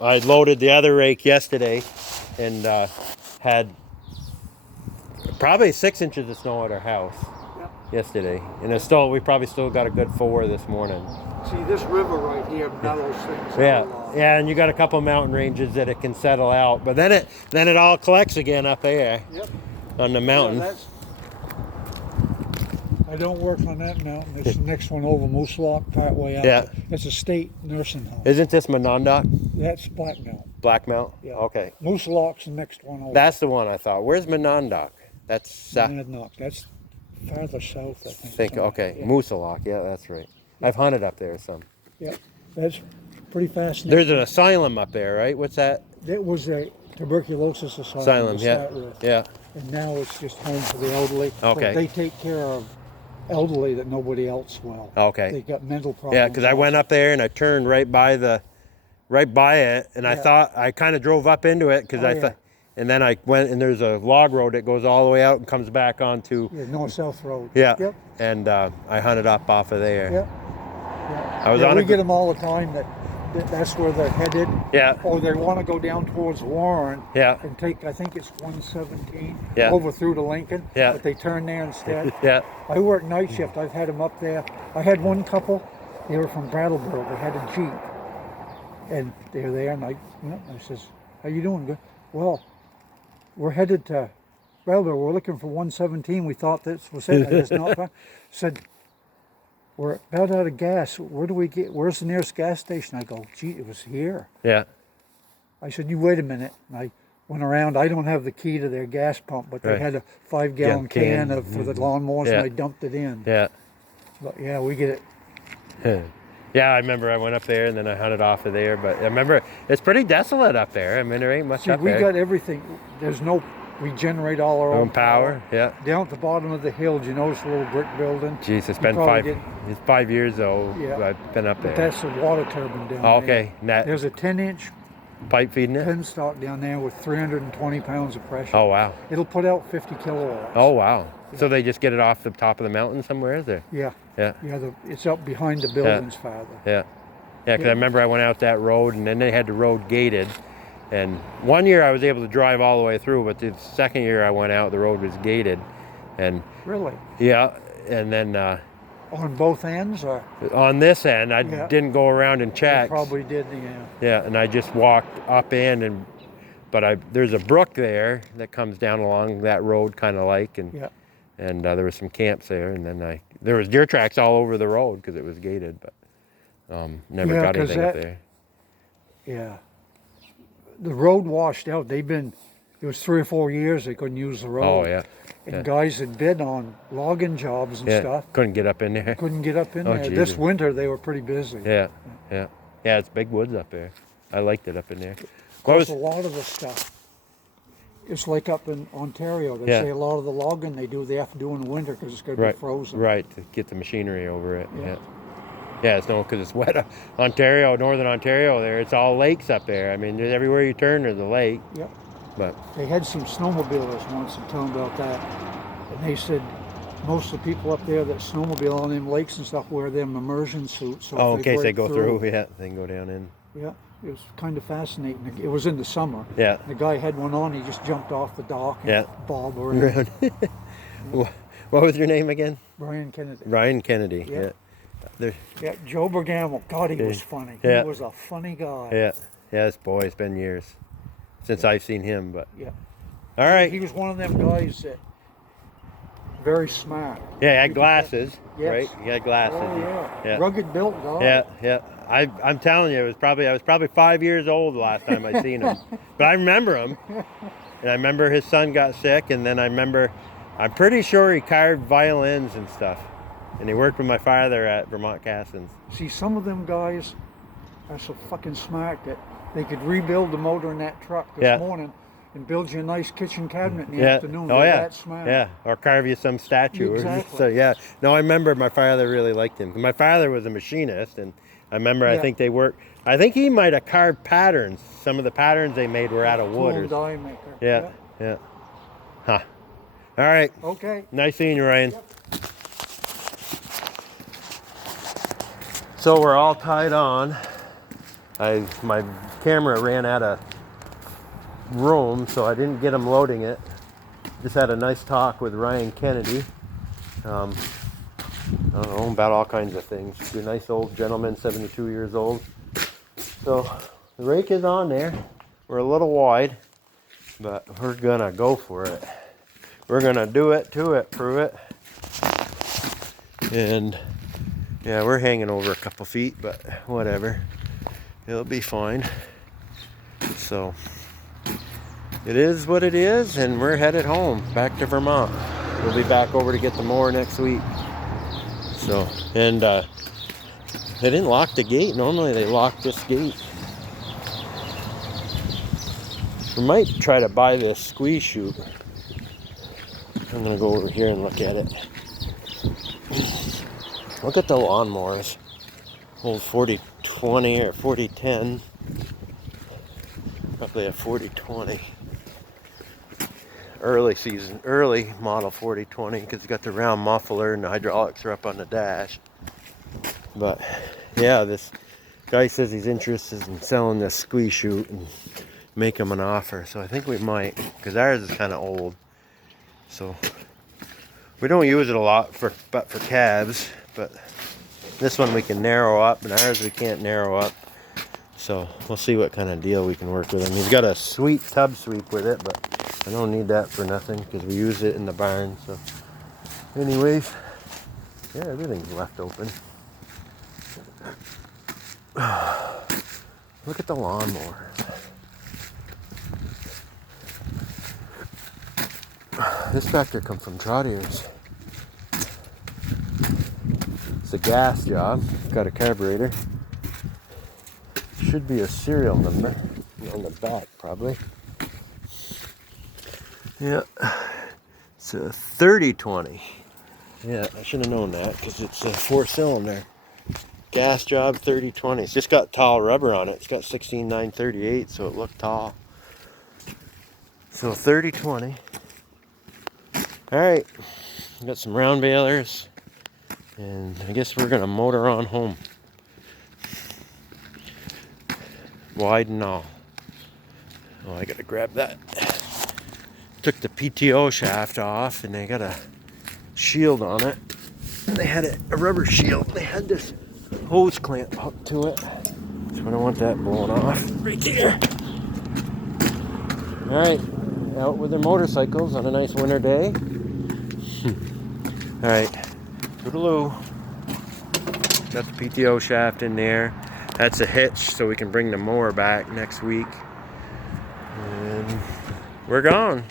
I loaded the other rake yesterday and had probably 6 inches of snow at our house yesterday. And it's still, we probably still got a good 4 this morning. See, this river right here mellows things Yeah, out a lot. yeah, and you got a couple mountain ranges that it can settle out, but then it all collects again up there on the mountain. Yeah, I don't work on that mountain. It's the next one over, Moose Lock, part way out. Yeah. It's a state nursing home. Isn't this Monadnock? That's Black Mount. Black Mount? Yeah. Okay. Moose Lock's the next one over. That's the one I thought. Where's Monadnock? That's Monadnock. That's farther south, I think. Okay. Yeah. Moose Lock. Yeah, that's right. I've hunted up there some. Yeah, that's pretty fascinating. There's an asylum up there, right? What's that? It was a tuberculosis asylum. Yeah. Yeah. And now it's just home for the elderly. Okay. But they take care of elderly that nobody else will. Okay. They got mental problems. Yeah, because I went up there and I turned right by it, and I thought I kind of drove up into it because I thought, and then I went and there's a log road that goes all the way out and comes back onto north-south road. Yeah. Yep. And I hunted up off of there. Yep. I was on we get them all the time that's where they're headed. Yeah. Or they want to go down towards Warren. Yeah. And take, I think it's 117 Yeah. over through to Lincoln. Yeah. But they turn there instead. Yeah. I work night shift. I've had them up there. I had one couple. They were from Brattleboro. They had a Jeep. And they were there, and I says, "How you doing?" Good. Well, we're headed to Brattleboro. We're looking for 117. We thought this was it. It's not. Said, "We're about out of gas. Where do we get? Where's the nearest gas station?" I go, "Gee, it was here." Yeah. I said, "You wait a minute." And I went around. I don't have the key to their gas pump, but they had a 5-gallon can for the lawnmowers, and I dumped it in. Yeah. But yeah, we get it. Yeah, I remember I went up there and then I hunted off of there, but I remember it's pretty desolate up there. I mean, there ain't much up there. We got everything. We generate all our own power. Yeah. Down at the bottom of the hill, do you notice the little brick building? Jeez, it's been 5 years old. Yeah. I've been up there. But that's a water turbine down there. Okay. There's a 10-inch pipe feeding it? penstock down there with 320 pounds of pressure. Oh, wow. It'll put out 50 kilowatts. Oh, wow. Yeah. So they just get it off the top of the mountain somewhere, is there? Yeah. Yeah. Yeah, it's up behind the buildings farther. Yeah. Yeah, because I remember I went out that road, and then they had the road gated. And one year I was able to drive all the way through, but the second year I went out, the road was gated. And really? Yeah, and then on both ends, or on this end, I didn't go around and check. Probably did, yeah. Yeah, and I just walked up in, but there's a brook there that comes down along that road, kind of like, and there was some camps there, and then there was deer tracks all over the road because it was gated, but never got anything up there. Yeah. The road washed out. It was 3 or 4 years they couldn't use the road. Oh, yeah. And guys had bid on logging jobs and stuff. Couldn't get up in there. Couldn't get up in there. Jesus. This winter they were pretty busy. Yeah, yeah. Yeah, it's big woods up there. I liked it up in there. A lot of the stuff, it's like up in Ontario. They say a lot of the logging they have to do in the winter because it's going to be frozen. Right, to get the machinery over it. Yeah. Yeah, it's because it's wet. Ontario, northern Ontario there, it's all lakes up there. I mean, everywhere you turn there's a lake. Yep. But they had some snowmobilers once and told them about that. And they said most of the people up there that snowmobile on them lakes and stuff wear them immersion suits. So in case they go through, they can go down in. Yeah, it was kind of fascinating. It was in the summer. Yeah. The guy had one on, he just jumped off the dock and bobbed around. What was your name again? Brian Kennedy. Brian Kennedy, Yeah, Joe Bergamo. God, he was funny. Yeah. He was a funny guy. Yeah, this boy, it's been years since I've seen him, but all right. He was one of them guys that very smart. Yeah, he had glasses, right? He had glasses. Oh, yeah. Rugged built guy. Yeah. I'm telling you, I was probably 5 years old the last time I seen him, but I remember him, and I remember his son got sick, and then I'm pretty sure he carved violins and stuff. And he worked with my father at Vermont Castings. See, some of them guys are so fucking smart that they could rebuild the motor in that truck this morning and build you a nice kitchen cabinet in the afternoon. Oh, They're that smart. Yeah, or carve you some statue. Exactly. So, no, I remember my father really liked him. My father was a machinist, and I remember I think he might have carved patterns. Some of the patterns they made were out of wood. Tool die maker. Yeah. Huh. All right. Okay. Nice seeing you, Ryan. Yep. So we're all tied on. My camera ran out of room, so I didn't get them loading it. Just had a nice talk with Ryan Kennedy. I don't know, about all kinds of things. He's a nice old gentleman, 72 years old. So the rake is on there. We're a little wide, but we're gonna go for it. We're gonna do it, to it, prove it. And yeah, we're hanging over a couple feet, but whatever. It'll be fine. So it is what it is, and we're headed home, back to Vermont. We'll be back over to get the mower next week. So, and they didn't lock the gate. Normally they lock this gate. We might try to buy this squeeze chute. I'm gonna go over here and look at it. Look at the lawnmowers. Old 4020 or 4010. Probably a 4020. Early model 4020, because it's got the round muffler and the hydraulics are up on the dash. But yeah, this guy says he's interested in selling this squeeze chute and make him an offer. So I think we might, because ours is kind of old. So we don't use it a lot but for calves. But this one we can narrow up, and ours we can't narrow up. So we'll see what kind of deal we can work with him. He's got a sweet tub sweep with it, but I don't need that for nothing because we use it in the barn. So anyways, yeah, everything's left open. Look at the lawnmower. This tractor comes from Trottier's. It's a gas job. It's got a carburetor. Should be a serial number on the back, probably. Yeah, it's a 3020. Yeah, I should have known that because it's a 4-cylinder. Gas job 3020. It's just got tall rubber on it. It's got 16938, so it looked tall. So 3020. All right, got some round balers, and I guess we're gonna motor on home. Wide and all. Oh, I gotta grab that. Took the PTO shaft off, and they got a shield on it. They had a rubber shield. They had this hose clamp hooked to it, so I don't want that blowing off right there. All right, out with their motorcycles on a nice winter day. All right, toodaloo. Got the PTO shaft in there. That's a hitch, so we can bring the mower back next week. And we're gone.